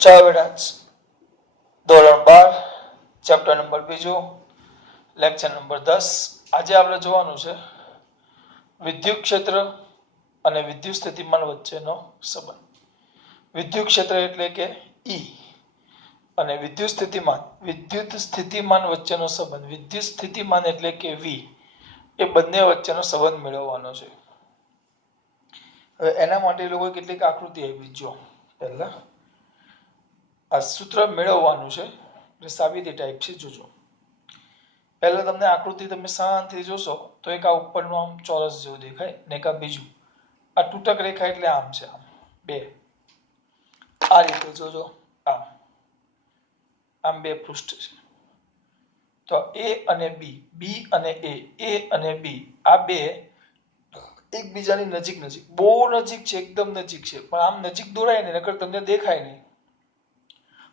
ચાલો બેટા, ધોરણ 12 ચેપ્ટર નંબર 2 લેક્ચર નંબર 10. આજે આપણે જોવાનું છે વિદ્યુત ક્ષેત્ર અને વિદ્યુત સ્થિતિમાન વચ્ચેનો સંબંધ. વિદ્યુત ક્ષેત્ર એટલે કે E અને વિદ્યુત સ્થિતિમાન વચ્ચેનો સંબંધ. વિદ્યુત સ્થિતિમાન એટલે કે V, એ બંને વચ્ચેનો સંબંધ મેળવવાનો છે. હવે એના માટે લોકોએ કેટલીક આકૃતિ આપી. જો પહેલા આ સૂત્ર મેળવવાનું છે એટલે સાબિતી ટાઈપ છે. જોજો પહેલા તમને આકૃતિ તમે શાંતિથી જોશો તો એક આ ઉપરનું આમ ચોરસ જેવું દેખાય ને એક આ બીજું આ તૂટક રેખા એટલે આમ છે, આમ બે આ રીતે જોજો. આમ બે પૃષ્ઠ છે તો A અને B અને A અને B આ બે એકબીજાની નજીક બહુ નજીક છે, એકદમ નજીક છે. પણ આમ નજીક દોરાય ને નકર તમને દેખાય નહીં.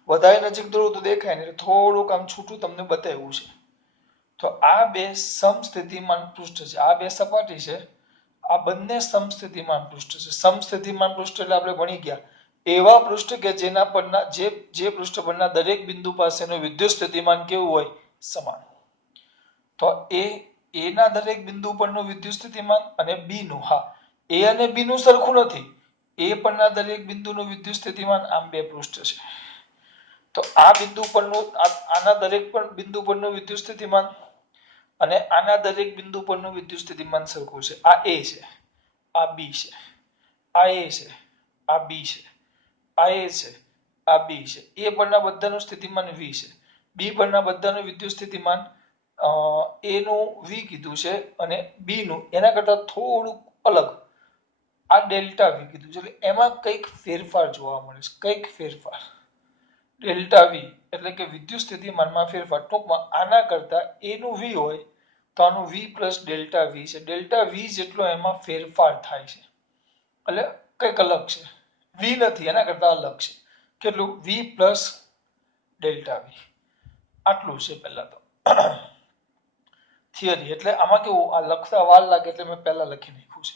વધારે નજીક દોરું તો દેખાય નહીં, થોડુંક આમ છૂટું તમને બતાવ્યું છે. તો આ બે સમસ્થિતિમાન પૃષ્ઠ છે, આ બે સપાટી છે, આ બંને સમસ્થિતિમાન પૃષ્ઠ છે. સમસ્થિતિમાન પૃષ્ઠ એટલે આપણે ભણી ગયા એવા પૃષ્ઠ કે જેના પરના જે પૃષ્ઠ પરના દરેક બિંદુ પાસેનું વિદ્યુત સ્થિતિમાન કેવું હોય? સમાન. તો A ના દરેક બિંદુ પરનું વિદ્યુત સ્થિતિમાન અને B નું, હા, A અને B નું સરખું નથી. A પરના દરેક બિંદુનું વિદ્યુત સ્થિતિમાન આમ બે પૃષ્ઠ છે. તો આ બિંદુ પરનું આના દરેક પણ બિંદુ પરનું વિદ્યુત સ્થિતિમાન અને આના દરેક બિંદુ પરનું વિદ્યુત સ્થિતિમાન સરખું છે. આ A છે, આ B છે, આ A છે, આ B છે, આ A છે, આ B છે. A પરના બધાનું સ્થિતિમાન V છે. B પરના બધાનું વિદ્યુત સ્થિતિમાન A નું V કીધું છે અને B નું એના કરતા થોડુંક અલગ આ ડેલ્ટા V કીધું છે. એટલે એમાં કંઈક ફેરફાર જોવા મળે છે, કંઈક ફેરફાર. ડેલ્ટા V એટલે કે વિદ્યુત સ્થિતિમાનમાં ફેરફાર. ટૂંકમાં આના કરતા A નું V હોય તો આનું V પ્લસ ડેલ્ટા V છે. ડેલ્ટા V જેટલો એમાં ફેરફાર થાય છે એટલે કંઈક અલગ છે. V નથી, એના કરતા અલગ છે. કેટલું? V plus delta V. આટલું છે પહેલા તો થિયરી. એટલે આમાં કેવું, આ લખતા વાર લાગે એટલે મેં પહેલા લખી નાખ્યું છે.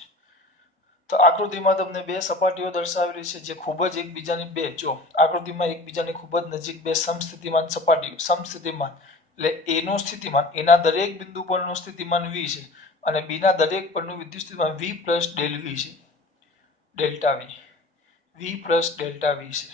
તો આકૃતિમાં તમને બે સપાટીઓ દર્શાવેલી છે જે ખૂબ જ એકબીજાની બે, જો આકૃતિમાં એકબીજાની ખૂબ જ નજીક બે સમસ્થિતિમાન સપાટીઓ. સમસ્થિતિમાન એટલે A નું સ્થિતિમાન, એના દરેક બિંદુ પરનું સ્થિતિમાન V છે અને B ના દરેક પરનું વિદ્યુત સ્થિતિમાન V પ્લસ ડેલ V છે. Delta V, V plus delta V છે.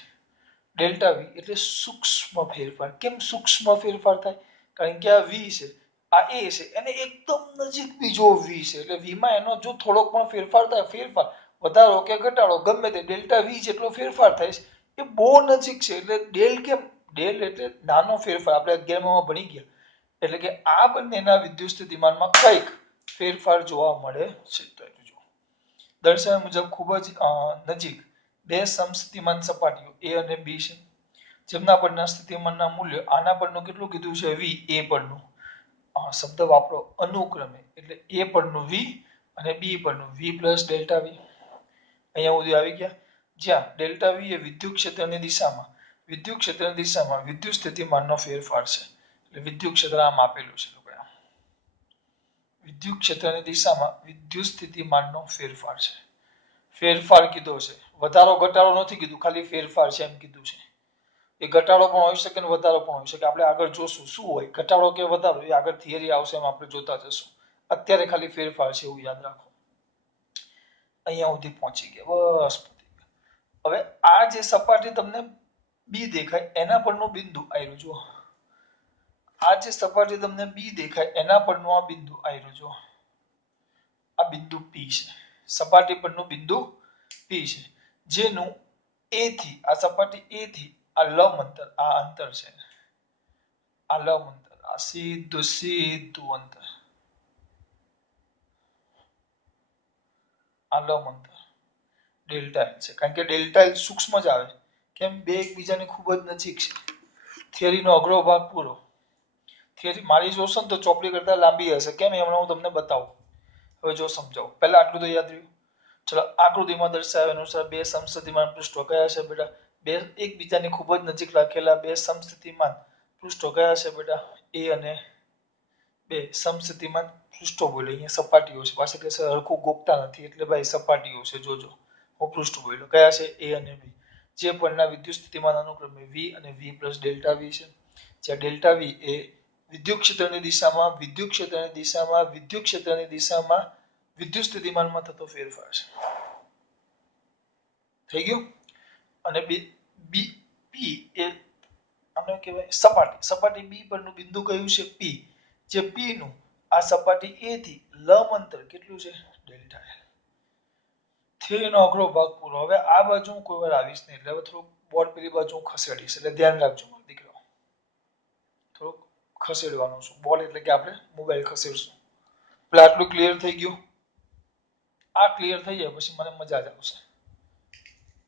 ડેલ્ટા V એટલે સૂક્ષ્મ ફેરફાર. કેમ સૂક્ષ્મ ફેરફાર થાય? કારણ કે આ V છે, આ A છે, એને એકદમ નજીક બીજો V છે. એટલે V માં એનો જો થોડોક પણ ફેરફાર થાય, ફેરફાર વધારો કે ઘટાડો ગમે તે, ડેલ્ટા V જેટલો ફેરફાર થાય છે એ બહુ નજીક છે. એટલે ડેલ કેમ? ડેલ એટલે નાનો ફેરફાર. આપણે 11માં ભણી ગયા. એટલે કે આ બંનેના વિદ્યુત સ્થિતિમાનમાં કંઈક ફેરફાર જોવા મળે છે. તો દર્શાવ્યા મુજબ ખૂબ જ નજીક બે સમસ્થિતિમાન સપાટીઓ A અને B છે જેમના પરના સ્થિતિમાનના મૂલ્ય આના પરનું કેટલું કીધું છે? V. A પરનું શબ્દ વાપરો અનુક્રમે, એટલે A પરનું V અને B પરનું V પ્લસ ડેલ્ટા V. અહીંયા સુધી આવી ગયા. જ્યાં ડેલ્ટા V એ વિદ્યુત ક્ષેત્રની દિશામાં વિદ્યુત સ્થિતિમાનનો ફેરફાર છે. એટલે વિદ્યુત ક્ષેત્ર આમ આપેલું છે. વિદ્યુત ક્ષેત્રની દિશામાં વિદ્યુત સ્થિતિમાનનો ફેરફાર છે. ફેરફાર કીધો છે, વધારો ઘટાડો નથી કીધું, ખાલી ફેરફાર છે એમ કીધું છે. એ ઘટાડો પણ હોઈ શકે ને વધારો પણ હોઈ શકે. આપણે આગળ જોશું શું હોય, ઘટાડો કે વધારો, એ આગળ થિયરી આવશે એમ આપણે જોતા જશું. અત્યારે ખાલી ફેરફાર છે એવું યાદ રાખો. અહીંયા સુધી પહોંચી ગયા, બસ. હવે આ જે સપાટી તમને B દેખાય એના પરનું બિંદુ આવ્યું. જુઓ, આ જે સપાટી તમને B દેખાય એના પરનું આ બિંદુ આવ્યું. જુઓ, આ બિંદુ P છે. સપાટી પરનું બિંદુ P છે જેનું A થી, આ સપાટી A થી આ લંબ અંતર, આ અંતર છે. આ લંબ અંતર, આ સીધું અંતર, આ લંબ અંતર ડેલ્ટા L છે. કારણ કે ડેલ્ટા L સૂક્ષ્મ જ આવે. કેમ? બે એકબીજાની ખૂબ જ નજીક છે. થિયરીનો અઘરો ભાગ પૂરો. થિયરી મારી જોશો ને તો ચોપડી કરતા લાંબી હશે. કેમ? એમણે હું તમને બતાવું. હવે જો સમજાવું. પહેલા આટલું તો યાદ રહ્યું. ચલો, આકૃતિમાં દર્શાવ્યા અનુસાર બે સમસ્થિતિમાન પૃષ્ઠો કયા છે બેટા? બે એકબીજાની ખૂબ જ નજીક રાખેલા બે સમસ્થિતિમાન પૃષ્ઠો કયા છે બેટા? A અને બે સમસ્થિતિમાન પૃષ્ઠો બોલે. અહીંયા સપાટીઓ છે. પાછળ કે હરખું ગોખતા નથી એટલે ભાઈ સપાટીઓ છે. જોજો, હું પૃષ્ઠ બોલ્યો. કયા છે? A અને B. જે પરના વિદ્યુત સ્થિતિમાન અનુક્રમે v અને v પ્લસ ડેલ્ટા v છે, જ્યાં ડેલ્ટા v એ વિદ્યુત ક્ષેત્રની દિશામાં વિદ્યુત સ્થિતિમાનમાં થતો ફેરફાર છે. થઈ ગયું. અને બી પી એ આને કહેવાય સપાટી બી પરનું બિંદુ કયું છે પી, જે પી નું આ સપાટી એ થી લંબ અંતર કેટલું છે ડેલ્ટા એલ. થિયરીનો અઘરો ભાગ પૂરો. હવે આ બાજુ હું કોઈ વાર આવીશ નહીં, એટલે હવે થોડુંક બોર્ડ પેલી બાજુ હું ખસેડીશ, એટલે ધ્યાન રાખજો મારા દીકરાઓ, થોડુંક ખસેડવાનું છું. બોર્ડ એટલે કે આપણે મોબાઈલ ખસેડશું. એટલે આટલું ક્લિયર થઈ ગયું. આ ક્લિયર થઈ જાય પછી મને મજા જ આવશે.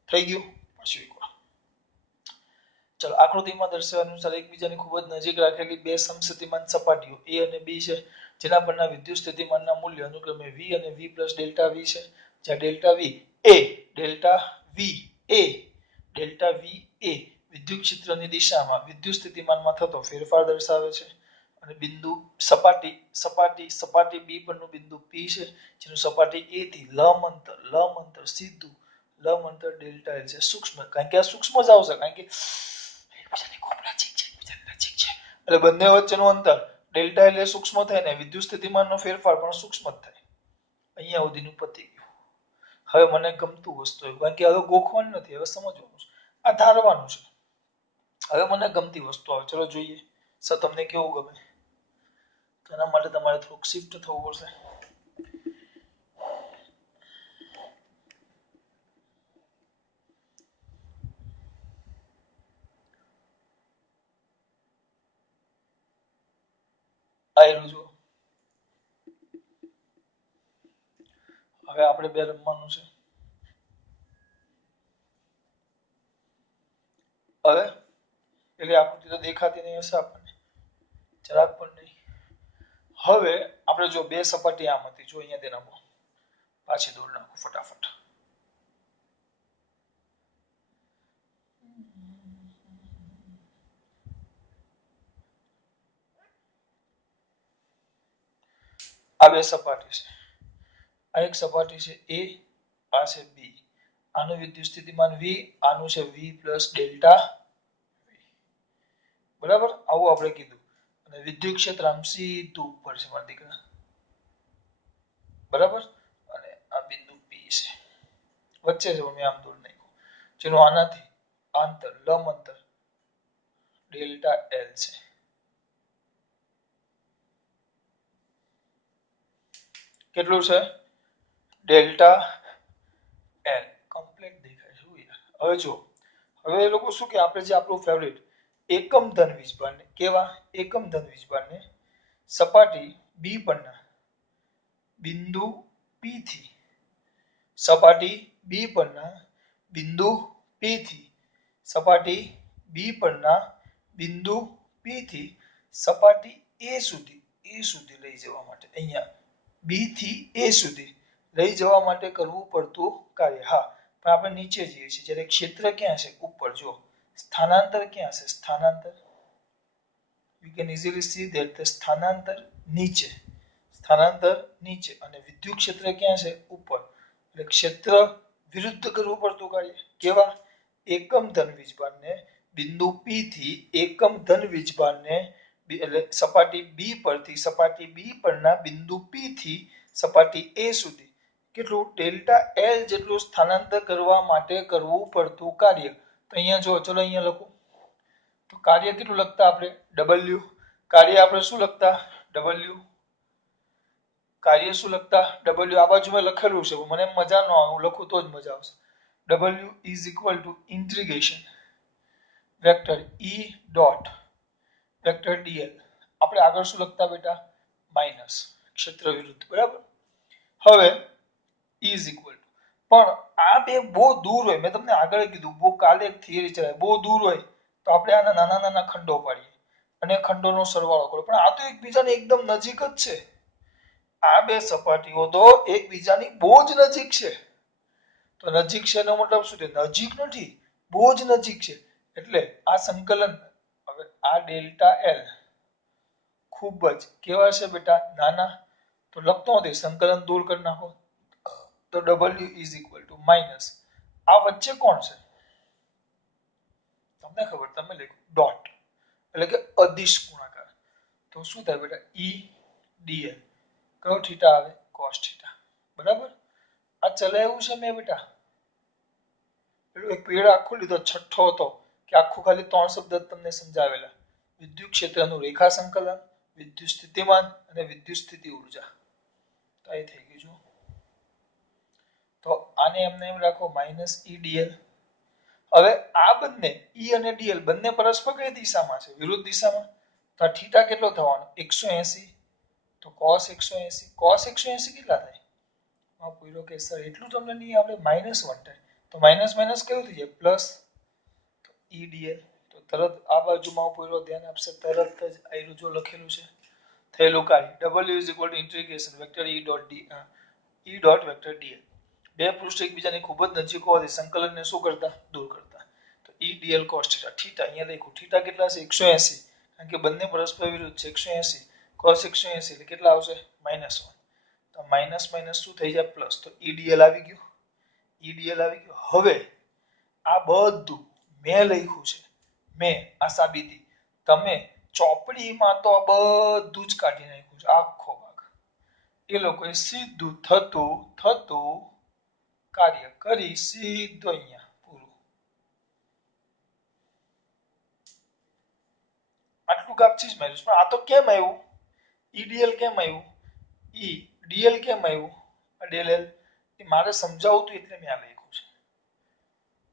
થઈ ગયું. પછી એકવાર ચલો આકૃતિમાં દર્શાવ્યા અનુસાર એકબીજાની ખૂબ જ નજીક રાખેલી બે સમસ્થિતિમાન સપાટીઓ A અને B છે, જેના પરના વિદ્યુત સ્થિતિમાનના મૂલ્ય અનુક્રમે V અને V પ્લસ ડેલ્ટા V છે, જ્યાં ડેલ્ટા V એ વિદ્યુત ક્ષેત્રની દિશામાં વિદ્યુત સ્થિતિમાનમાં થતો ફેરફાર દર્શાવે છે. અને બિંદુ સપાટી B પરનું બિંદુ P છે, જેનું સપાટી A થી લંબ અંતર ડેલ્ટા L છે. સૂક્ષ્મ, કારણ કે આ સૂક્ષ્મ જ આવશે, કારણ કે એકબીજાની ખૂબ નજીક છે, એટલે બંને વચ્ચેનું અંતર ડેલ્ટા L એ સૂક્ષ્મ થાય ને વિદ્યુત સ્થિતિમાનનો ફેરફાર પણ સૂક્ષ્મ જ થાય. અહીંયા સુધીનું પતી ગયું. હવે મને ગમતું વસ્તુ, કારણ કે હવે ગોખવાનું નથી, હવે સમજવાનું છે, આ ધારવાનું છે. હવે મને ગમતી વસ્તુ આવે, ચલો જોઈએ. સર તમને કેવું ગમે? તેના માટે તમારે થોડુંક શિફ્ટ થવું પડશે. આયલું જો. હવે આપણે બે રમવાનું છે. હવે એટલે આકૃતિ તો દેખાતી નહીં હશે આપણને, જરાક પણ નહીં. હવે આપણે જો બે સપાટી આમ હતી, જો અહીંયા તેના પાછી દોર નાખો ફટાફટ. આ બે સપાટી છે. આ એક સપાટી છે A, આ છે B. આનું વિદ્યુત સ્થિતિમાન V, આનું છે V પ્લસ ડેલ્ટા V. બરાબર, આવું આપણે કીધું. અને વિદ્યુત ક્ષેત્ર આમ સીધું ઉપર છે મારા દીકરા. બરાબર, અને આ બિંદુ P છે. વચ્ચે છે મેં આમ દોરી નાખ્યું, જેનું આનાથી લંબ અંતર ડેલ્ટા L છે. કેટલું છે? Delta L. કમ્પ્લીટ દેખાય છે યાર. હવે જો, હવે એ લોકો શું કે આપણે જે આપણું ફેવરિટ એકમ ધન વીજભારને કેવા એકમ ધન વીજભારને સપાટી B પરના બિંદુ P થી સપાટી B પરના બિંદુ P થી સપાટી B પરના બિંદુ P થી સપાટી A સુધી લઈ જવા માટે, અહીંયા B થી A સુધી લઈ જવા માટે કરવું પડતું કાર્ય. હા, પણ આપણે નીચે જઈએ છીએ, જ્યારે ક્ષેત્ર ક્યાં છે? ઉપર. જો સ્થાનાંતર ક્યાં છે? સ્થાનાંતર you can easily see that the સ્થાનાંતર નીચે અને વિદ્યુત ક્ષેત્ર ક્યાં છે? ઉપર. એટલે ક્ષેત્ર વિરુદ્ધ કરવું પડતું કાર્ય. કેવા? એકમ ધન વીજભારને બિંદુ P થી એકમ ધન વીજભારને એટલે સપાટી B પરથી સપાટી B પરના બિંદુ P થી સપાટી A સુધી કેટલું ડેલ્ટા L જેટલું સ્થાનાંતર કરવા માટે કરવું પડતું કાર્ય. તો અહીંયા જો, ચલો અહીંયા લખો. તો કાર્ય કેટલું લખતા આપણે? W. કાર્ય આપણે શું લખતા? W. કાર્ય શું લખતા? W. આ બાજુ મેં લખેલું છે, મને મજા ન આવે, હું લખું તો જ મજા આવશે. W is equal to integration vector E dot vector dl. આપણે આગળ શું લખતા બેટા? માઇનસ ક્ષેત્ર વિરુદ્ધ. બરાબર. હવે is equal to, પણ આ બે બહુ દૂર હોય, મેં તમને આગળ કીધું, બહુ કાલે એક થિયરી ચલાવી, બહુ દૂર હોય તો આપણે આના નાના નાના ખંડો પાડીએ અને ખંડોનો સરવાળો કરો. પણ આ તો એકબીજાની એકદમ નજીક જ છે. આ બે સપાટીઓ તો એકબીજાની બહુ જ નજીક છે. તો નજીક છે એનો મતલબ શું છે? નજીક નથી, બહુ જ નજીક છે. એટલે આ સંકલન, હવે આ ડેલ્ટા L ખૂબ જ કેવા છે બેટા? નાના. તો લખતો નથી, સંકલન દૂર કરી નાખો. તો W is equal to minus આ વચ્ચે કોણ છે? તમને ખબર, તમે લખો ડોટ એટલે કે અદિશ ગુણાકાર. તો શું થાય બેટા? ઈ ડીએલ કયો થીટા આવે? Cos theta. બરાબર? આ ચલાવ્યું છે મેં બેટા. પેલું એક પીરિયડ આખો લીધો, છઠ્ઠો હતો કે આખું ખાલી 3 શબ્દ તમને સમજાવેલા: વિદ્યુત ક્ષેત્રનું રેખા સંકલન, વિદ્યુત સ્થિતિમાન અને વિદ્યુત સ્થિતિ ઊર્જા. તો એ થઈ ગયું. તો આને એમને એમ રાખો -EDL. હવે આ બંને E અને DL બંને પરસ્પર કઈ દિશામાં છે? વિરુદ્ધ દિશામાં. તો આ થીટા કેટલો થવાનો? 180. તો cos 180. cos 180 કેટલા થાય? પૂરો કે સર એટલું તમને નહીં આવડે? -1 થાય. તો માઇનસ માઇનસ કેવું થઈ જાય? પ્લસ. તો EDL. તો તરત આ બાજુમાં પૂરો ધ્યાન આપશે, તરત જ આયરું જો લખેલું છે થયેલું કાર્ય W integration vector E dot vector dl. બે પૃષ્ઠ એકબીજાની ખૂબ જ નજીક હોવાથી સંકલનને શું કરતા? દૂર કરતા. તો EDL cos થીટા. થીટા અહીંયા લખ્યું. થીટા કેટલા છે? 180. કારણ કે બંને પરસ્પર વિરુદ્ધ છે. 180 cos 180 એટલે કેટલા આવશે? -1. તો માઇનસ માઇનસ શું થઈ જાય? પ્લસ. તો EDL આવી ગયું. EDL આવી ગયું. હવે આ બધું મેં લખ્યું છે, મેં આ સાબિતી, તમે ચોપડીમાં તો બધું જ કાઢી નાખ્યું છે, આખો ભાગ. એ લોકોએ સીધું થતું કાર્ય કરી સીધું અહીંયા પૂરું. આટલું કાપચી જ માર્યું. પણ આ તો કેમ આવ્યું? EDL કેમ આવ્યું? DL કેમ આવ્યું? DL એ મારે સમજાવવું હતું એટલે મેં આ લખ્યું છે.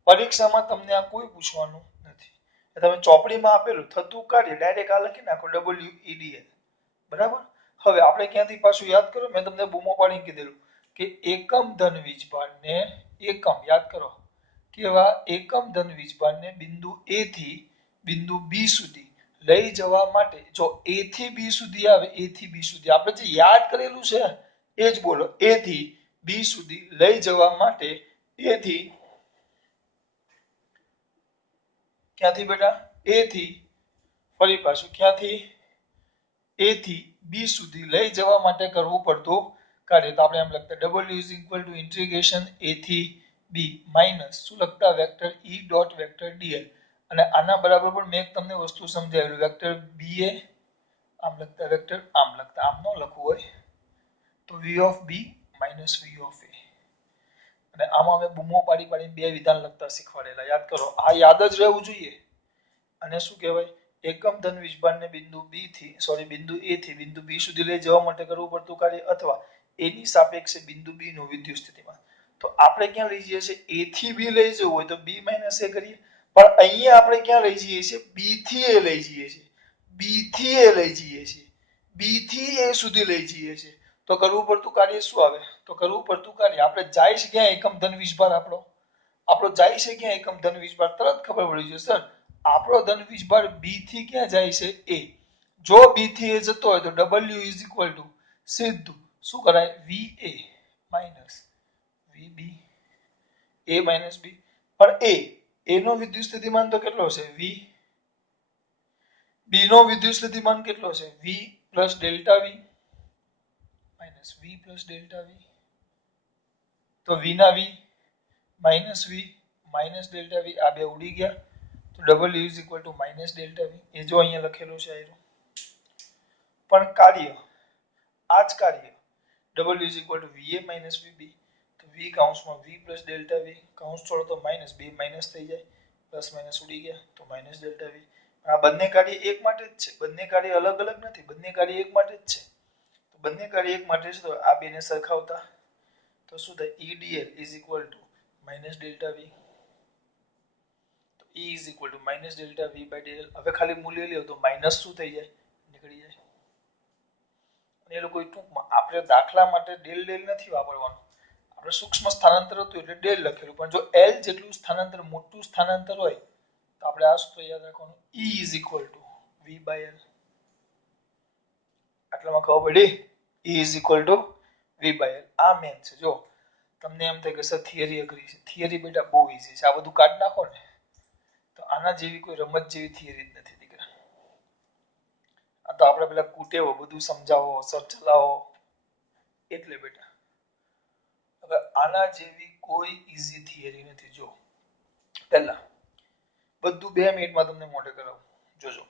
પરીક્ષામાં તમને આ કોઈ પૂછવાનું નથી. તમે ચોપડીમાં આપેલું થતું કાર્ય ડાયરેક્ટ આ લખી નાખો WEDL. બરાબર? હવે આપણે ક્યાંથી પાછું યાદ કરો? મેં તમને બૂમો પાડીને કીધેલું કે એકમ ધન વીજભારને એકમ યાદ કરો કેવા એકમ ધન વીજભારને બિંદુ A થી બિંદુ B સુધી લઈ જવા માટે જો A થી B સુધી આવે, A થી B સુધી આપણે જે યાદ કરેલું છે એ જ બોલો. A થી B સુધી લઈ જવા માટે A થી ક્યાંથી બેટા? A થી ફરી પાછું ક્યાંથી? A થી B સુધી લઈ જવા માટે કરવું પડતું કાર્ય. તો આપણે એમ લખતા W ઇન્ટિગ્રેશન A થી B માઇનસ શું લખતા? Vector E dot vector dl. અને આના બરાબર પણ મેં તમને વસ્તુ સમજાવેલું. વેક્ટર BA આમ લખતા, વેક્ટર આમ લખતા. આમ ન લખવું હોય તો V of B minus V of A. અને આમાં અમે બૂમો પાડી પાડીને બે વિધાન લખતા શીખવાડેલા. યાદ કરો. આ યાદ જ રહેવું જોઈએ. અને શું કહેવાય? એકમ ધન વીજભારને બિંદુ બિંદુ A થી બિંદુ B સુધી લઈ જવા માટે કરવું પડતું કાર્ય અથવા A ની સાપેક્ષે બિંદુ B નું વિદ્યુત સ્થિતિમાન. તો આપણે ક્યાં લઈ જઈએ છીએ? A થી B લઈ જવું હોય તો B A કરીએ. પણ અહીંયા આપણે ક્યાં લઈ જઈએ છીએ? B થી A લઈ જઈએ છીએ. B થી A લઈ જઈએ છીએ. B થી A સુધી લઈ જઈએ છીએ. તો કરવું પડતું કાર્ય શું આવે? તો કરવું પડતું કાર્ય આપણે જાય છે ક્યાં? એકમ ધન વીજભાર આપણો જાય છે ક્યાં? એકમ ધન વીજભાર. તરત ખબર પડી જશે સર આપણો ધન વીજભાર B થી ક્યાં જાય છે? A. જો B થી A જતો હોય તો W સીધું શું કરાય? VA minus VB A minus B. પણ A નો વિદ્યુત સ્થિતિમાન તો કેટલો છે? V. B નો વિદ્યુત સ્થિતિમાન કેટલો છે? V plus delta V minus V plus delta V. તો V ના V minus V minus delta V. આ બે ઉડી ગયા. તો W માઇનસ ડેલ્ટા V. એ જો અહીંયા લખેલું છે. પણ કાર્ય આ જ કાર્ય W VA માઇનસ VB. તો V કૌંસમાં V પ્લસ ડેલ્ટા V કૌંસ છોડો તો માઇનસ, બે માઇનસ થઈ જાય, પ્લસ માઇનસ ઉડી ગયા તો માઇનસ ડેલ્ટા V. આ બંને કાર્ય એક માટે જ છે. બંને કાર્ય અલગ અલગ નથી. બંને કાર્ય એક માટે જ છે. તો બંને કાર્ય એક માટે છે. તો આ બેને સરખાવતા તો શું થાય? EDL minus delta V. તો E minus delta V by del. હવે ખાલી મૂલ્ય લ્યો તો માઇનસ શું થઈ જાય? નીકળી જાય. એ લોકો ટૂંકમાં આપણે દાખલા માટે ડેલ નથી વાપરવાનું. આપણે સૂક્ષ્મ સ્થાનાંતર હતું એટલે ડેલ લખેલું. પણ જો L જેટલું સ્થાનાંતર મોટું સ્થાનાંતર હોય તો આપણે આ સૂત્ર યાદ રાખવાનું. E V by L. આટલામાં ખબર પડી? E V by L. આ મેન છે. જો તમને એમ થાય કે સર થિયરી અઘરી છે. થિયરી બેટા બહુ ઈઝી છે. આ બધું કાઢ નાખો ને તો આના જેવી કોઈ રમત જેવી થિયરી જ નથી દીકરા. આ તો આપણે પેલા કુટેવો બધું સમજાવો, સર ચલાવો એટલે બેટા. હવે આના જેવી કોઈ ઈઝી થિયરી નથી. જો પહેલા બધું 2 મિનિટમાં તમને મોઢે કરાવું, જોજો.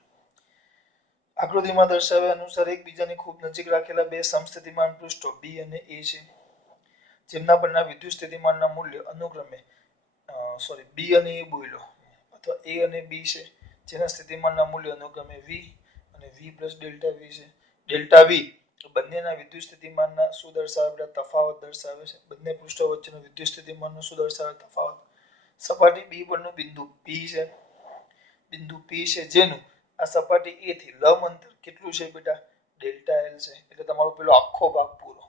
આકૃતિમાં દર્શાવ્યા અનુસાર એકબીજાની ખૂબ નજીક રાખેલા બે સમસ્થિતિમાન પૃષ્ઠો બી અને એ છે, જેમના પરના વિદ્યુત સ્થિતિમાનના મૂલ્ય અનુક્રમે બી અને એ બોલ્યો અથવા એ અને બી છે, જેના સ્થિતિમાનના મૂલ્ય અનુક્રમે વી અને વી પ્લસ ડેલ્ટા વી છે. ડેલ્ટા વી બંનેના વિદ્યુત સ્થિતિમાનના શું દર્શાવે? તફાવત દર્શાવે છે. બંને પૃષ્ઠો વચ્ચેનો વિદ્યુત સ્થિતિમાનનો શું દર્શાવે? તફાવત. સપાટી બી પરનું બિંદુ પી છે, બિંદુ પી છે, જેનું આ સપાટી એ થી લંબ અંતર કેટલું છે બેટા? ડેલ્ટા એલ છે. એટલે તમારો પેલો આખો ભાગ પૂરો,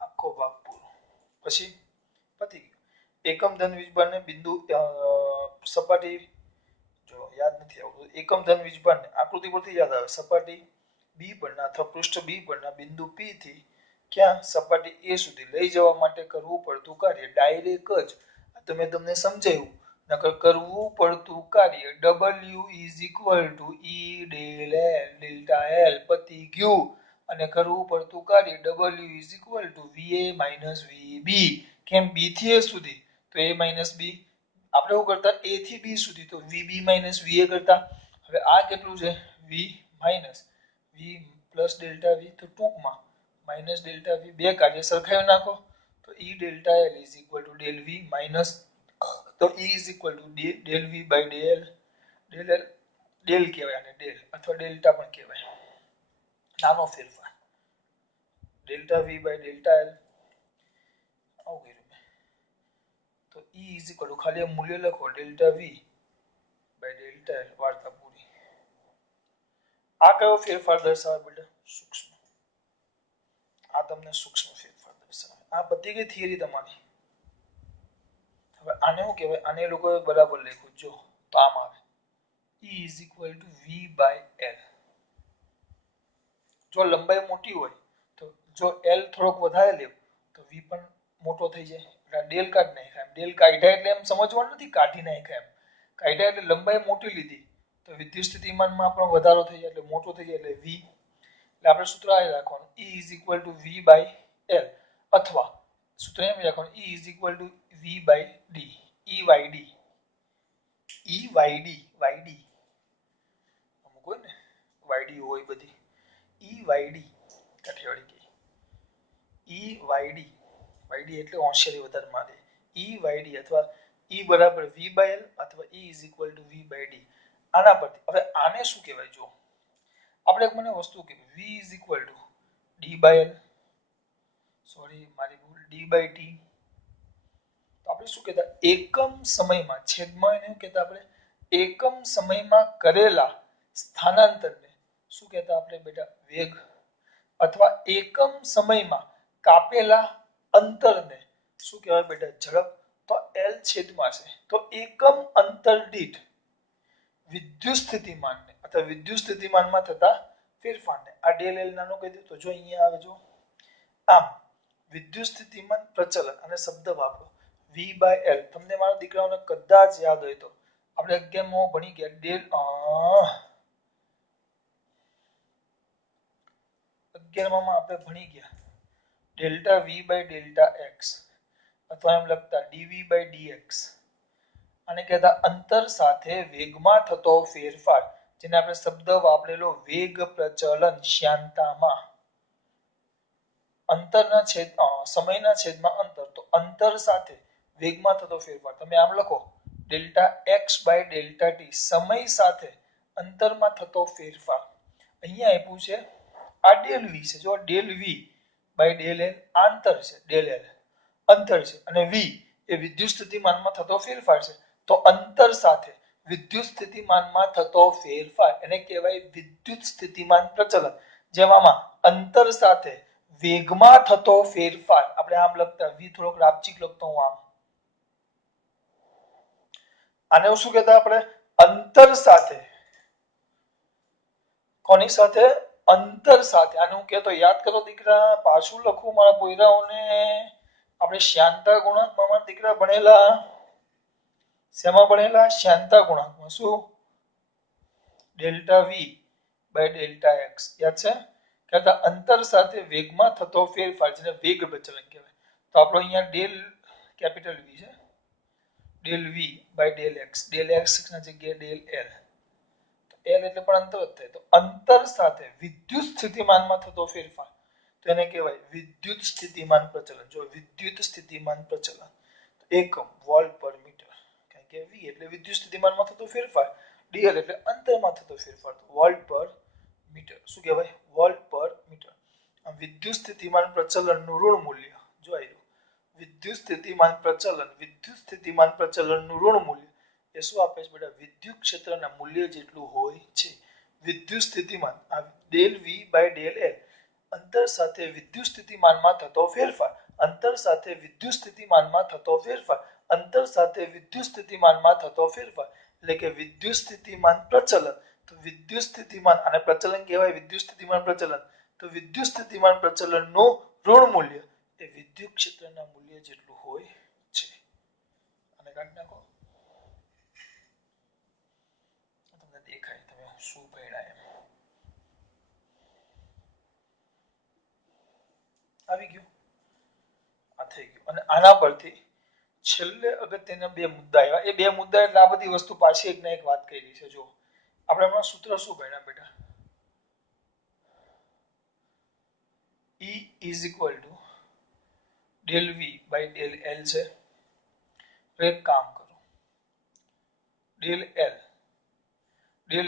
આખો ભાગ પૂરો. પછી પતી ગયું. એકમ ધન વીજભારને બિંદુ સપાટી, જો યાદ નથી આવતું, એકમ ધન વીજભારને આકૃતિ પરથી યાદ આવે, સપાટી બી પરના અથવા પૃષ્ઠ બી પરના બિંદુ પી થી ક્યાં? સપાટી એ સુધી લઈ જવા માટે કરવું પડતું કાર્ય ડાયરેક્ટ જ, તો મેં તમને સમજાવ્યું, નકર કરવું પડતું કાર્ય W is equal two E del L delta L, પતી ગયું. અને કરવું પડતું કાર્ય W is equal two VA minus VB. કેમ? બી થી એ સુધી તો A માઇનસ બી, આપણે શું કરતા? A થી B સુધી તો VB માઇનસ VA કરતા. હવે આ કેટલું છે? V minus V plus delta V, તો ટૂંકમાં માઇનસ ડેલ્ટા V, બે કાર્ય સરખાવી નાખો તો E delta L is equal to del V minus, તો E is equal to del V by del del L, del કહેવાય આને, ડેલ અથવા ડેલ્ટા પણ કહેવાય, નાનો ફેરફાર, delta V by delta L. આવું કર્યું મેં. તો E ઇઝ ઇક્વલ ટુ ખાલી મૂલ્ય લખો, delta V by delta L, વાર્તા પૂરી. આ કયો ફેરફાર દર્શાવે બેટા? સૂક્ષ્મ. આ તમને સૂક્ષ્મ ફેરફાર દર્શાવે. આ બધી ગઈ થિયરી તમારી. હવે આને શું કહેવાય? આને લોકોએ બરાબર લખ્યું, જો તો આમ આવે E is equal to V by L. જો લંબાઈ મોટી હોય તો જો L થોડોક વધારે લેવો તો V પણ મોટો થઈ જાય. એટલે ડેલ કાઢી નાખ્યા. ડેલ કાઢ્યા એટલે એમ સમજવાનું નથી કાઢી નાખ્યા એમ. કાઢ્યા એટલે લંબાઈ મોટી લીધી તો વિદ્યુત સ્થિતિમાનમાં પણ વધારો થઈ જાય, એટલે મોટો થઈ જાય, એટલે V. એટલે આપણે સૂત્ર આ રાખવાનું, E is equal to V by L, અથવા સૂત્ર એમ રાખવાનું, E is equal to V by D, E વાય ડી, E વાય ડી, વાય ડી અમુક હોય ને વાય ડી હોય બધી, E વાય ડી કાઠિયાવાડી કે E વાય ડી, વાય ડી એટલે હોશિયારી વધારે મારે, E વાય ડી અથવા E બરાબર V બાય L અથવા E is equal to V by D. આના પરથી હવે આને શું કહેવાય? જો આપણે એક મને વસ્તુ કે V is equal to D by L, sorry મારી ભૂલ, D બાય T. તો આપણે શું કહેતા? એકમ સમયમાં, છેદમાં એને શું કહેતા આપણે? એકમ સમયમાં કરેલા સ્થાનાંતરને શું કહેતા આપણે બેટા? વેગ. અથવા એકમ સમયમાં કાપેલા અંતરને શું કહેવાય બેટા? ઝડપ. તો L છેદમાં છે, તો એકમ અંતર દીઠ વિદ્યુત સ્થિતિમાનને અથવા વિદ્યુત સ્થિતિમાનમાં થતા ફેરફારને આ ડેલ L નાનો કહી દઉં તો જો અહીંયા આવે, જો આમ વિદ્યુત સ્થિતિમાન પ્રચલન અને શબ્દ વાપરો V બાય L. તમને મારા દીકરાઓને કદાચ યાદ હોય તો આપણે 11 ભણી ગયા ડેલ 11 આપણે ભણી ગયા delta V by delta X, અથવા એમ લખતા dV બાય dx. આને કહેતા અંતર સાથે વેગમાં થતો ફેરફાર, જેને આપણે શબ્દ વાપરેલો વેગ પ્રચલન. શ્યાનતામાં અંતરના સમયના છેદમાં અંતર, તો અંતર સાથે વેગમાં થતો ફેરફાર. તમે આમ લખો delta x by delta t, સમય સાથે અંતરમાં થતો ફેરફાર. અહીંયા આપ્યું છે આ ડેલ વી છે, જો del V by del L અંતર છે, ડેલ એલ અંતર છે, અને વી એ વિદ્યુત સ્થિતિમાનમાં થતો ફેરફાર છે. તો અંતર સાથે વિદ્યુત સ્થિતિમાનમાં થતો ફેરફાર એને કહેવાય વિદ્યુત સ્થિતિમાન પ્રચલન. જેમાં અંતર સાથે વેગમાં થતો ફેરફાર, આપણે આમ લખતા વી થોડોક રાપચીક લખતો હું આમ. આને શું કહેતા આપણે? અંતર સાથે. કોની સાથે? અંતર સાથે. આને હું કહેતો યાદ કરો દીકરા, પાછું લખું મારા પોયરાઓને. આપણે શ્યાનતા ગુણાંકમાં મારા દીકરા ભણેલા, શેમાં ભણેલા? શ્યાનતા ગુણાંકમાં. શું? Delta V by delta x, યાદ છે? કહેતા અંતર સાથે વેગમાં થતો ફેરફાર, જેને વેગ પ્રચલન કહેવાય. તો આપણો અહીંયા ડેલ કેપિટલ વી છે, del V by del x ના જગ્યાએ ડેલ એલ. એલ એટલે પણ અંતર જ થાય. તો અંતર સાથે વિદ્યુત સ્થિતિમાનમાં થતો ફેરફાર તો એને કહેવાય વિદ્યુત સ્થિતિમાન પ્રચલન. જો વિદ્યુત સ્થિતિમાન પ્રચલન એકમ વોલ્ટ પર મીટર. કારણ કે વી એટલે વિદ્યુત સ્થિતિમાનમાં થતો ફેરફાર, ડીએલ એટલે અંતરમાં થતો ફેરફાર, વોલ્ટ પર મીટર. શું કહેવાય? વોલ્ટ પર મીટર. આમ વિદ્યુત સ્થિતિમાન પ્રચલનનું ઋણ મૂલ્ય જો આવ્યું. વિદ્યુત સ્થિતિમાન પ્રચલનનું ઋણ મૂલ્ય એ શું આપે છે બેટા? વિદ્યુત ક્ષેત્રના મૂલ્ય જેટલું હોય છે. વિદ્યુત સ્થિતિમાન આ del V by del L અંતર સાથે વિદ્યુત સ્થિતિમાનમાં થતો ફેરફાર. અંતર સાથે વિદ્યુત સ્થિતિમાનમાં થતો ફેરફાર. અંતર સાથે વિદ્યુત સ્થિતિમાનમાં થતો ફેરફાર એટલે કે વિદ્યુત સ્થિતિમાન પ્રચલન. તો વિદ્યુત સ્થિતિમાન અને પ્રચલન કહેવાય વિદ્યુત સ્થિતિમાન પ્રચલન. તો વિદ્યુત સ્થિતિમાન પ્રચલનનું ઋણ મૂલ્ય એ વિદ્યુત ક્ષેત્રના મૂલ્ય જેટલું હોય છે. અને કાઢી નાખો. તમને દેખાય તમે શું ભણ્યા એમ. આવી ગયું. આ થઈ ગયું. અને આના પરથી છેલ્લે અગત્યના બે મુદ્દા આવ્યા. એ બે મુદ્દા એટલે આ બધી વસ્તુ પાછી એક ને એક વાત કરી છે. જો આપણે હમણાં સૂત્ર શું ભણ્યા બેટા? E is equal to del V by del L છે. તો એક કામ કરો, del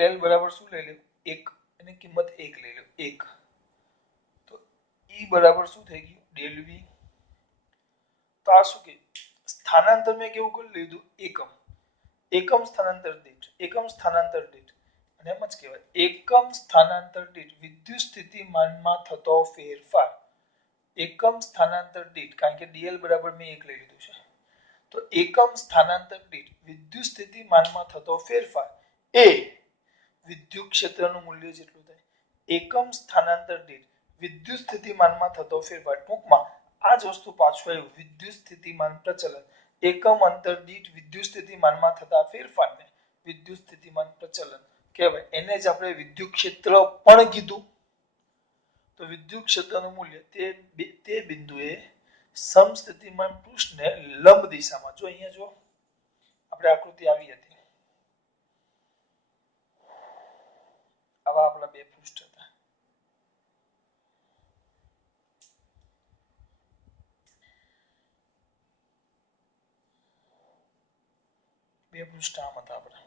L બરાબર શું લઈ લો? 1. એની કિંમત 1 લઈ લો. 1. તો E બરાબર શું થઈ ગયું? del V. તો આ શું કે સ્થાનાંતર મેં કેવું કરી લીધું? એકમ સ્થાનાંતર દીઠ અને એમ જ કહેવાય એકમ સ્થાનાંતર દીઠ વિદ્યુત સ્થિતિમાનમાં થતો ફેરફાર. એકમ સ્થાનાંતર દીઠ, કારણ કે dl બરાબર મેં 1 લઈ લીધું છે. તો એકમ સ્થાનાંતર દીઠ વિદ્યુત સ્થિતિમાનમાં થતો ફેરફાર એ વિદ્યુત ક્ષેત્રનું મૂલ્ય જેટલું થાય. એકમ સ્થાનાંતર દીઠ વિદ્યુત સ્થિતિમાનમાં થતો ફેરફાર. ટૂંકમાં આ જ વસ્તુ પાછું આવ્યું. વિદ્યુત સ્થિતિમાન પ્રચલન. એકમ અંતર દીઠ વિદ્યુત સ્થિતિમાનમાં થતા ફેરફારને વિદ્યુત સ્થિતિમાન પ્રચલન કહેવાય. એને જ આપણે વિદ્યુત ક્ષેત્ર પણ કીધું. તો વિદ્યુત ક્ષેત્રનું મૂલ્ય તે બિંદુએ સમસ્થિતિમાન પૃષ્ઠને લંબ દિશામાં. જો અહીંયા જો આપણે આકૃતિ આવી હતી. આવા આપણા બે પૃષ્ઠ હતા. બે પૃષ્ઠ આમ હતા આપણે.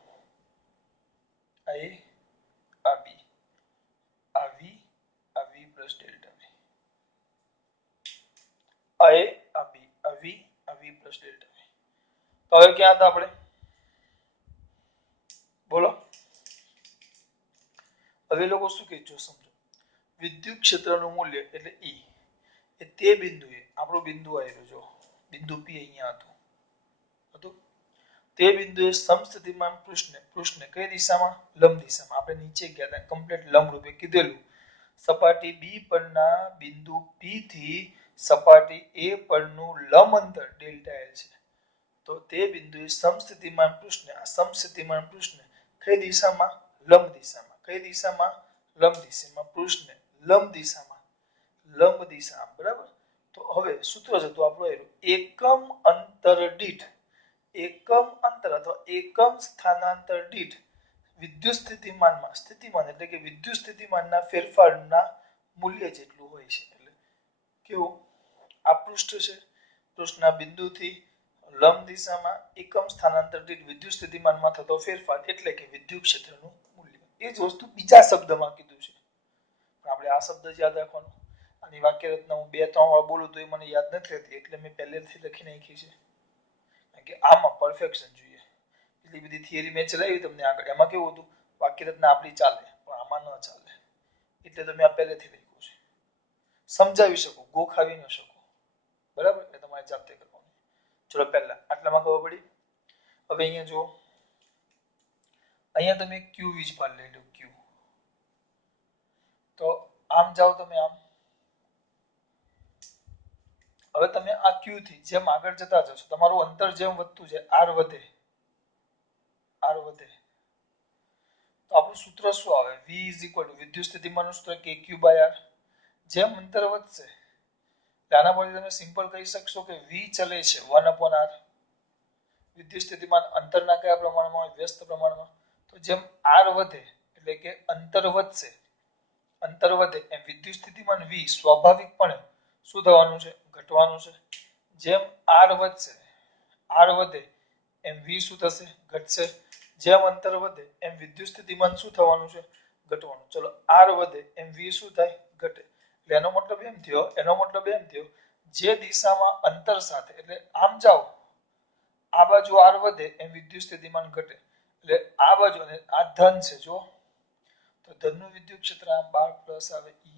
આ એ આ બી, આ વી, આ વી પ્લસ ડેલ્ટા વી. આ એ આ બી, આ વી, આ વી પ્લસ ડેલ્ટા વી. તો હવે ક્યાં હતા આપણે? બોલો. હવે લોકો શું કહે છે સમજો. વિદ્યુત ક્ષેત્રનું મૂલ્ય એટલે E એ તે બિંદુએ આપણું બિંદુ આવેલું જો બિંદુ P અહીંયા હતું. તે બિંદુએ સમસ્થિતિમાન પૃષ્ઠને કઈ દિશામાં? લંબ દિશામાં. આપણે નીચે ગયા હતા કમ્પ્લીટ લંબ રૂપે કીધેલું. સપાટી B પરના બિંદુ P થી સપાટી A પરનું લંબ અંતર ડેલ્ટા L છે. તો તે બિંદુએ સમસ્થિતિમાન પૃષ્ઠને કઈ દિશામાં? લંબ દિશામાં. કઈ દિશામાં? લંબ દિશામાં. પૃષ્ઠને લંબ દિશામાં. બરાબર. તો હવે સૂત્ર જતું આપણું એકમ અંતર દીઠ અથવા એકમ સ્થાનાંતર દીઠ વિદ્યુત સ્થિતિમાન એટલે કે વિદ્યુત સ્થિતિમાનના ફેરફારના મૂલ્ય જેટલું હોય છે. એટલે કેવું? આ પૃષ્ઠ છે. પૃષ્ઠના બિંદુથી લંબ દિશામાં એકમ સ્થાનાંતર દીઠ વિદ્યુત સ્થિતિમાનમાં થતો ફેરફાર એટલે કે વિદ્યુત ક્ષેત્રનું મૂલ્ય. એ જ વસ્તુ બીજા શબ્દમાં કીધું છે. આપણે આ શબ્દ જ યાદ રાખવાનો. આની વાક્ય રચના હું 2-3 વાર બોલું તો એ મને યાદ નથી રહેતી, એટલે મેં પહેલેથી લખી નાખી છે. કારણ કે આમાં પરફેક્શન જોઈએ. એટલી બધી થિયરી મેં ચલાવી તમને આગળ. એમાં કેવું હતું? વાક્ય રચના આપણી ચાલે, પણ આમાં ન ચાલે. એટલે તો મેં આ પહેલેથી લખ્યું છે. સમજાવી શકું, ગોખાવી ન શકું. બરાબર? એટલે તમારે જાતે કરવાનું. ચલો પહેલા આટલામાં ખબર પડી. હવે અહીંયા જુઓ. અહીંયા તમે ક્યુ વીજભાર લઈ લો. ક્યુ. તો આમ જાઓ તમે આમ. હવે તમે આ ક્યુ થી જેમ આગળ જતા જશો તમારું અંતર જેમ વધતું જાય આર વધે. તો આપણું સૂત્ર શું આવે? V વિદ્યુત સ્થિતિમાનનું સૂત્ર KQ/R. જેમ અંતર વધશે આના પરથી તમે સિમ્પલ કહી શકશો કે V ચલે છે 1/R. V વિદ્યુત સ્થિતિમાન અંતરના કયા પ્રમાણમાં હોય? વ્યસ્ત પ્રમાણમાં. તો જેમ r વધે એટલે કે અંતર વધશે, અંતર વધે એમ વિદ્યુત સ્થિતિમાન v સ્વાભાવિકપણે શું થવાનું છે? ઘટવાનું છે. જેમ r વધશે, r વધે એમ v શું થશે? ઘટશે. જેમ અંતર વધે એમ વિદ્યુત સ્થિતિમાન શું થવાનું છે? ઘટવાનું. ચલો r વધે એમ v શું થાય? ઘટે. એટલે એનો મતલબ એમ થયો જે દિશામાં અંતર સાથે એટલે આમ જાઓ આ બાજુ r વધે એમ વિદ્યુત સ્થિતિમાન ઘટે. એટલે આ બાજુ અને આ ધન છે જો તો ધનનું વિદ્યુત ક્ષેત્ર આમ 12 પ્લસ આવે E.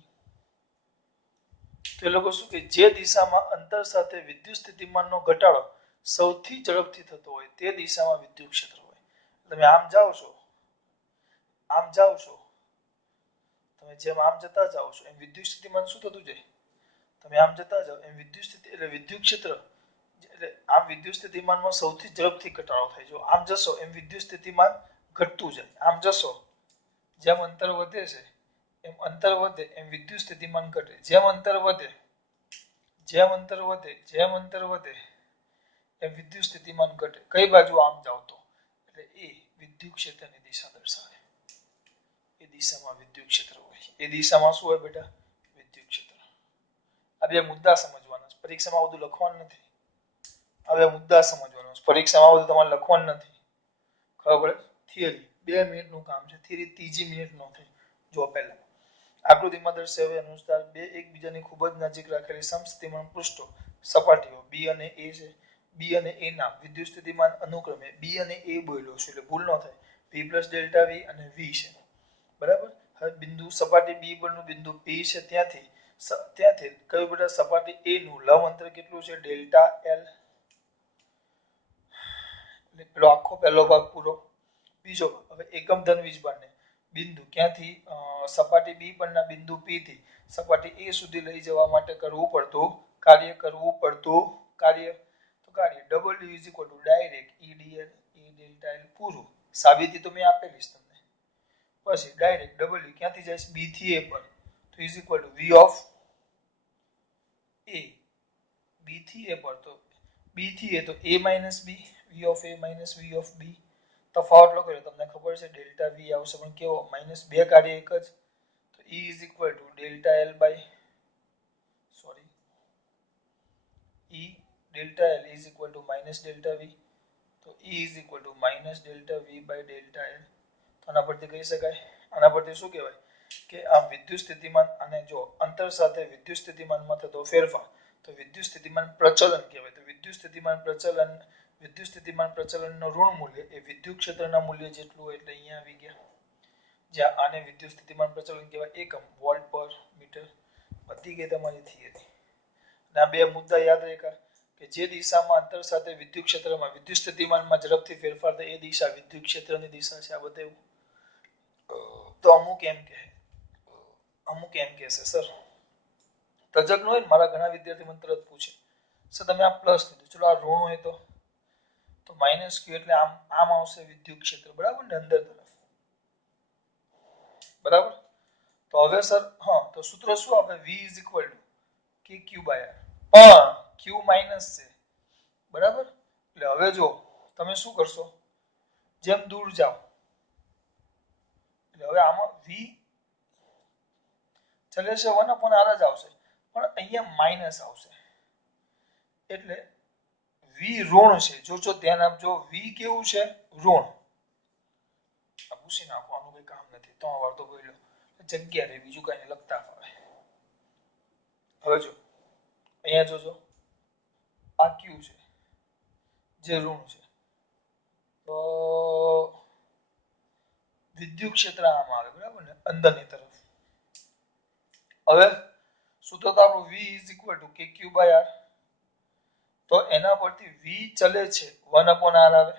તો એ લોકો શું કે જે દિશામાં અંતર સાથે વિદ્યુત સ્થિતિમાનનો ઘટાડો સૌથી ઝડપથી થતો હોય તે દિશામાં વિદ્યુત ક્ષેત્ર હોય. તમે આમ જાઓ છો, તમે જેમ આમ જતા જાઓ છો એમ વિદ્યુત સ્થિતિમાન શું થતું જાય? તમે આમ જતા જાઓ એમ વિદ્યુત સ્થિતિ એટલે વિદ્યુત ક્ષેત્ર એટલે આમ વિદ્યુત સ્થિતિમાનમાં સૌથી ઝડપથી ઘટાડો થાય. જો આમ જશો એમ વિદ્યુત સ્થિતિમાન ઘટતું જાય. આમ જશો જેમ અંતર વધે છે એમ અંતર વધે એમ વિદ્યુત સ્થિતિમાન ઘટે. જેમ અંતર વધે એમ વિદ્યુત સ્થિતિમાન ઘટે. કઈ બાજુ આમ જાવ તો એટલે એ વિદ્યુત ક્ષેત્રની દિશા દર્શાવે. એ દિશામાં વિદ્યુત ક્ષેત્ર હોય. એ દિશામાં શું હોય બેટા? વિદ્યુત ક્ષેત્ર. આ બે મુદ્દા સમજવાના છે. પરીક્ષામાં બધું લખવાનું નથી. હવે મુદ્દા સમજવાનો છે. પરીક્ષામાં બધું તમારે લખવાનું નથી. ખબર પડે? થિયરી 2 મિનિટનું કામ છે. થિયરી 3 મિનિટ નો થાય. જો પહેલા આકૃતિમાં દર્શાવ્યા અનુસાર બે એકબીજાની ખૂબ જ નજીક રાખેલી સમસ્થિતિમાન પૃષ્ઠો સપાટીઓ B અને A છે. B અને A ના વિદ્યુત સ્થિતિમાન અનુક્રમે B અને A બોલ્યો છે એટલે ભૂલ ન થાય. P plus delta V અને V છે. બરાબર? હવે બિંદુ સપાટી B પરનું બિંદુ P છે ત્યાંથી કયું બેટા સપાટી A નું લંબ અંતર કેટલું છે? Delta L. એટલે પેલો આખો પહેલો ભાગ પૂરો. બીજો હવે એકમ ધન વીજભારને બિંદુ ક્યાંથી સપાટી B પરના બિંદુ P થી સપાટી A સુધી લઈ જવા માટે કરવું પડતું કાર્ય તો કાર્ય W is equal to direct EDL E delta L પૂરું. સાબિતી તો મેં આપેલી છે તમને. પછી ડાયરેક્ટ W ક્યાંથી જાય B થી A પર તો is equal to V of A. B થી A પર તો B થી A તો A minus B V of A minus V of B. તફાવત લખો તમને ખબર છે ડેલ્ટા V આવશે પણ કેવો? માઈનસ 2 કાર્ય એક જ. તો E is equal to delta L by E delta L is equal to minus delta V. તો E is equal to minus delta V by delta L. તો આના પરથી કહી શકાય. આના પરથી શું કહેવાય કે આમ વિદ્યુત સ્થિતિમાન અને જો અંતર સાથે વિદ્યુત સ્થિતિમાનમાં થતો ફેરફાર તો વિદ્યુત સ્થિતિમાન પ્રચલન કહેવાય. તો વિદ્યુત સ્થિતિમાન પ્રચલનનો ઋણ મૂલ્ય એ વિદ્યુત ક્ષેત્રના મૂલ્ય જેટલું હોય એટલે અહીંયા આવી ગયા. જ્યાં આને વિદ્યુત સ્થિતિમાન પ્રચલન કહેવાય એકમ વોલ્ટ પર મીટર. પતી ગઈ તમારી થિયરી. આ બે મુદ્દા યાદ રાખ્યા કે જે દિશામાં અંતર સાથે વિદ્યુત ક્ષેત્રમાં વિદ્યુત સ્થિતિમાનમાં ઝડપથી ફેરફાર થાય એ દિશા વિદ્યુત ક્ષેત્રની દિશા છે. આ બતાવ્યું. તો અમુક એમ કહેશે સર તજજ્ઞ હોય ને મારા ઘણા વિદ્યાર્થી મને તરત પૂછે સર તમે આ પ્લસ લીધું ચલો આ ઋણ હોય તો માઇનસ ક્યુ એટલે આમ આવશે વિદ્યુત ક્ષેત્ર. બરાબર ને? અંદર તરફ. બરાબર? તો હવે સર તો સૂત્ર શું આપણે V is equal to KQ by R. પણ Q માઇનસ છે. બરાબર? એટલે હવે જો તમે શું કરશો જેમ દૂર જાઓ એટલે હવે આમાં V ચલે છે 1 upon R જ આવશે પણ અહીંયા માઇનસ આવશે એટલે V ઋણ છે. જો ધ્યાન આપજો V કેવું છે? ઋણ. આ પૂછી નાખવાનું કઈ કામ નથી. 3 વાર તો બોલ્યો જગ્યા રે બીજું કઈ લખતા ફાવે. હવે જો અહીંયા જોજો આ Q છે જે ઋણ છે તો વિદ્યુત ક્ષેત્ર આમ આવે. બરાબર ને? અંદરની તરફ. હવે સૂત્ર તો આપણું V is equal to KQ by R. તો એના પરથી V ચલે છે 1 upon R આવે.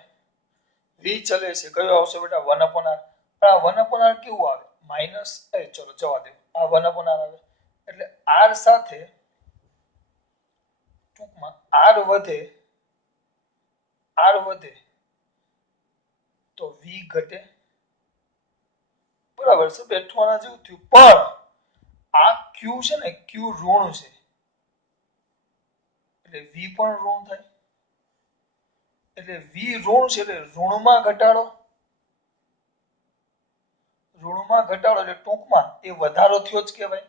V ચલે છે કયો આવશે બેટા? 1 upon R. પણ આ 1 upon R કેવું આવે? માઇનસ ચલો જવા દો. આ 1 upon R આવે એટલે R સાથે ટૂંકમાં R વધે તો V ઘટે. બરાબર છે? બેઠવાના જેવું થયું પણ આ Q છે ને Q ઋણ છે એટલે V પણ ઋણ થાય. એટલે વી ઋણ છે એટલે ઋણમાં ઘટાડો, ઋણમાં ઘટાડો એટલે ટૂંકમાં એ વધારો થયો જ કહેવાય.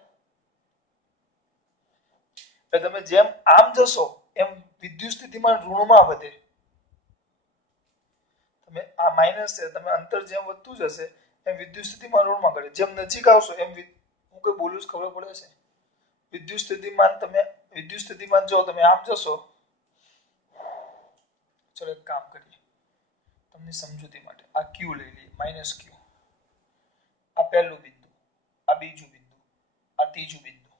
એટલે તમે જેમ આમ જશો એમ વિદ્યુત સ્થિતિમાન ઋણમાં વધે. તમે આ માઇનસ છે, તમે અંતર જેમ વધતું જશે એમ વિદ્યુત સ્થિતિમાન ઋણમાં ઘટે. જેમ નજીક આવશો એમ હું કઈ બોલું છું ખબર પડે છે? વિદ્યુત સ્થિતિમાન જો તમે આમ જશો, ચલો એક કામ કરીએ તમને સમજૂતી માટે. આ ક્યુ લઈ લઈએ, માઇનસ ક્યુ. આ પહેલું બિંદુ, આ બીજું બિંદુ, આ ત્રીજું બિંદુ,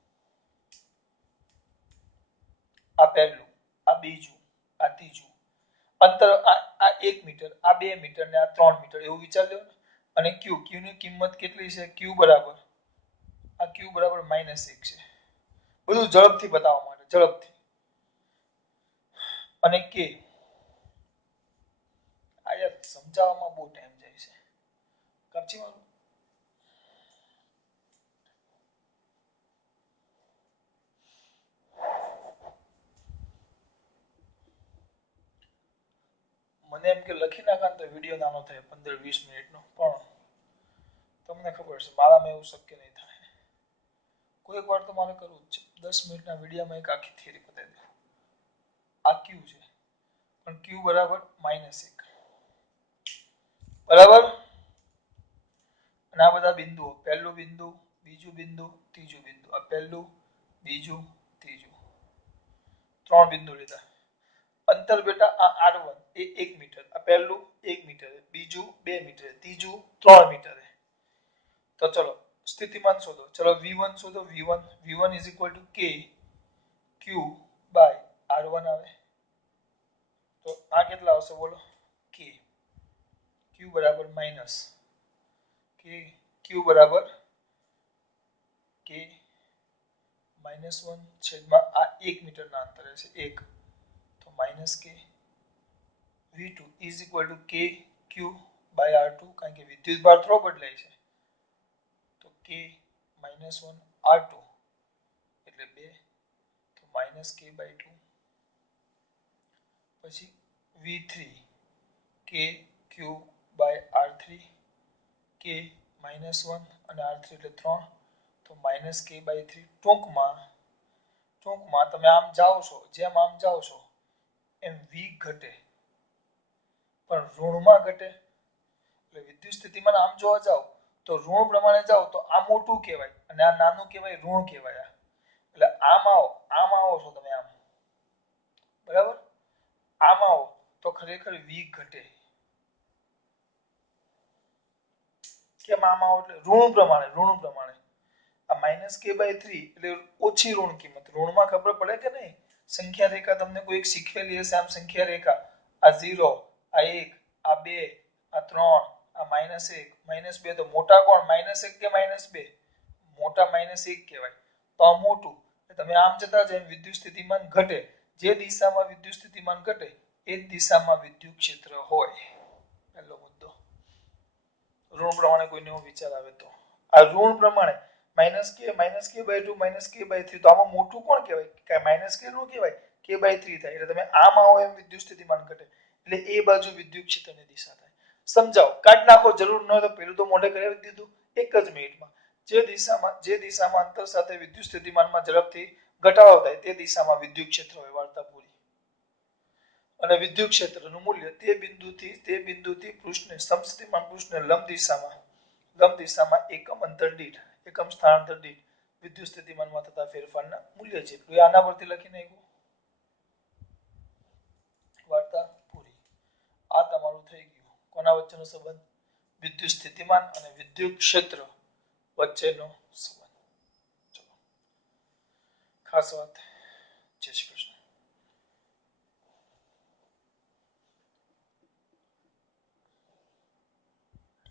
આ પહેલું, આ બીજું, આ ત્રીજું. અંતર આ 1 મીટર, આ 2 મીટર ને આ 3 મીટર એવું વિચાર લો ને. અને ક્યુ, ક્યુ ની કિંમત કેટલી છે? ક્યુ બરાબર આ ક્યુ બરાબર -1 છે. બધું ઝડપથી બતાવવા માટે, ઝડપથી. અને કે આ યાર સમજાવવામાં બહુ ટાઈમ જાય છે. કાપચી મારું. મને એમ કે લખી નાખા તો વિડીયો નાનો થાય 15-20 મિનિટનો, પણ તમને ખબર છે મારામાં એવું શક્ય નહીં થાય. કોઈક વાર તો મારે કરવું જ છે. 10 મિનિટના વિડીયોમાં એક આખી થિયરી બતાવી દઉં. આ ક્યુ છે પણ ક્યુ બરાબર -1 બરાબર. અને આ બધા બિંદુઓ, પહેલું બિંદુ, બીજું બિંદુ, ત્રીજું બિંદુ. આ પહેલું, બીજું, ત્રીજું, 3 બિંદુ લીધા. અંતર બેટા આ R1 એ 1 મીટર, આ પહેલું 1 મીટર, બીજું 2 મીટર, ત્રીજું 3 મીટર. તો ચલો સ્થિતિમાન શોધો. ચલો V1 શોધો. V1 is equal to K Q by R1 આવે. તો આ કેટલા આવશે બોલો? K Q બરાબર માઇનસ Q બરાબર K -1 છેદમાં આ 1 મીટરના અંતરે છે 1, તો minus K. V2 is equal to K Q by R2, કારણ કે વિદ્યુત ભાર થોડો બદલાય છે. તો K -1 R2 એટલે 2, તો માઇનસ K by 2. પછી V3 K Q by R3, K -1 અને R3 એટલે 3, તો માઇનસ K by 3. ટૂંકમાં તમે આમ જાઓ છો, જેમ આમ જાઓ છો એમ V ઘટે, પણ ઋણમાં ઘટે. એટલે વિદ્યુત સ્થિતિમાન આમ જોવા જાવ તો ઋણ પ્રમાણે જાવ તો આ મોટું કહેવાય અને આ નાનું કહેવાય, ઋણ કહેવાય. એટલે આમ આવો છો તમે આમ, બરાબર. આમ આવો તો ખરેખર V ઘટે. કેમ આમ આવો? એટલે ઋણ પ્રમાણે. આ -K/3 એટલે ઓછી ઋણ કિંમત. ઋણમાં ખબર પડે કે નહીં? સંખ્યા રેખા તમને કોઈ શીખવેલી હશે. આમ સંખ્યા રેખા, આ 0, આ 1, આ 2, આ 3, આ -1, -2. તો મોટા કોણ? -1 કે -2? મોટા -1 કહેવાય. તો આ મોટું. તમે આમ જતા જેમ વિદ્યુત સ્થિતિમાન ઘટે, જે દિશામાં વિદ્યુત સ્થિતિમાન ઘટે એ જ દિશામાં વિદ્યુત ક્ષેત્ર હોય. પહેલો મુદ્દો. ઋણ પ્રમાણે કોઈને એવો વિચાર આવે તો. આ ઋણ પ્રમાણે -K/2 -K/3, તો આમાં મોટું કોણ કહેવાય? કે -K નું કહેવાય, K/3 થાય. એટલે તમે આમ આવો એમ વિદ્યુત સ્થિતિમાન ઘટે, એટલે એ બાજુ વિદ્યુત ક્ષેત્રની દિશા થાય. સમજાવો, કાઢ નાખો, જરૂર ન હોય તો પેલું તો મોઢે કરાવી દીધું એક જ મિનિટમાં. જે દિશામાં અંતર સાથે વિદ્યુત સ્થિતિમાનમાં ઝડપથી ઘટાડો થાય તે દિશામાં વિદ્યુત ક્ષેત્ર હોય. વાર્તા પૂરી. અને વિદ્યુત ક્ષેત્રનું મૂલ્ય તે બિંદુથી પૃષ્ઠને સમસ્થિતિમાન પૃષ્ઠને લંબ દિશામાં એકમ અંતર દીઠ, એકમ સ્થાનાંતર દીઠ વિદ્યુત સ્થિતિમાનમાં થતા ફેરફારના મૂલ્ય જેટલું. આના પરથી લખી નાખ્યું. વાર્તા પૂરી. આ તમારું થઈ ગયું. કોના વચ્ચેનો સંબંધ? વિદ્યુત સ્થિતિમાન અને વિદ્યુત ક્ષેત્ર વચ્ચેનો સંબંધ. ચલો, ખાસ વાત. જય શ્રી કૃષ્ણ.